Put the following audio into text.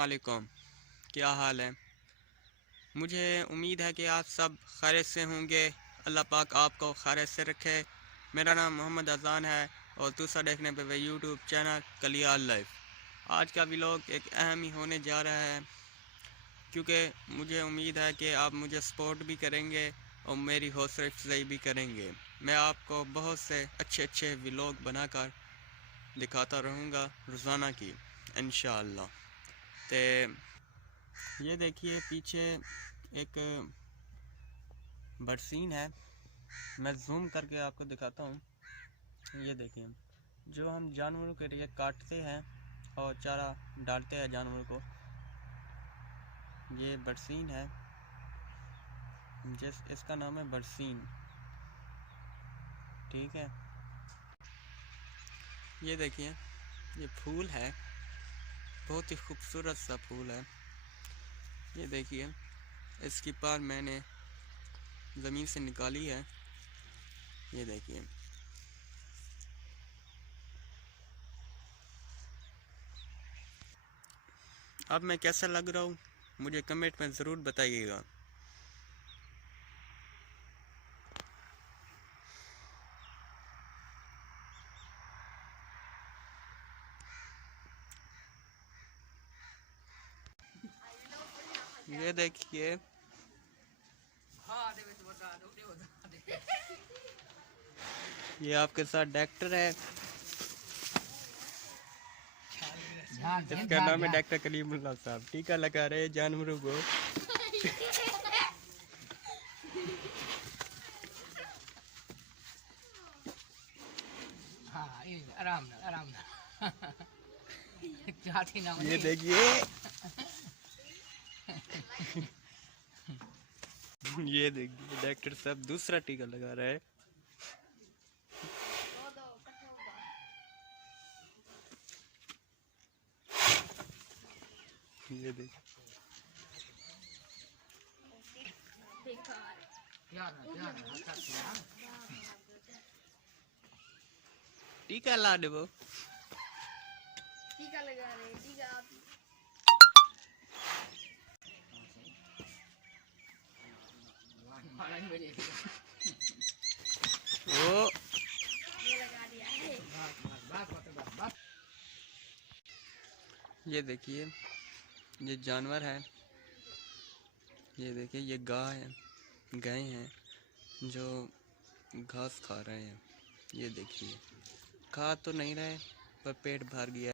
वालेकुम। क्या हाल है? मुझे उम्मीद है कि आप सब खैरियत से होंगे। अल्लाह पाक आपको खैरियत से रखे। मेरा नाम मोहम्मद अज़ान है और दूसरा देखने पे यूट्यूब चैनल कलियाल लाइफ। आज का व्लॉग एक अहम ही होने जा रहा है, क्योंकि मुझे उम्मीद है कि आप मुझे सपोर्ट भी करेंगे और मेरी हौसला अफजाई भी करेंगे। मैं आपको बहुत से अच्छे अच्छे व्लॉग बनाकर दिखाता रहूँगा रोज़ाना की, इंशाअल्लाह। तो ये देखिए पीछे एक बरसीन है, मैं जूम करके आपको दिखाता हूँ। ये देखिए, जो हम जानवरों के लिए काटते हैं और चारा डालते हैं जानवरों को, ये बरसीन है। जिस इसका नाम है बरसीन, ठीक है। ये देखिए, ये फूल है, बहुत ही खूबसूरत सा फूल है। ये देखिए, इसकी पार मैंने ज़मीन से निकाली है। ये देखिए, अब मैं कैसा लग रहा हूँ मुझे कमेंट में ज़रूर बताइएगा। ये देखिए, ये आपके साथ डॉक्टर है, इसका नाम है डॉक्टर कलीमुल्लाह साहब। टीका लगा रहे जानवरों को। आराम ये देखिए, ये देखिए डॉक्टर साहब दूसरा टीका लगा रहा है। ये देखिए, टीका ला दे वो। टीका लगा रहे टीका आप वो ये लगा दिया है। ये देखिए, ये जानवर है। ये देखिए, ये गाय हैं जो घास खा रहे हैं। ये देखिए, खा तो नहीं रहे पर पेट भर गया।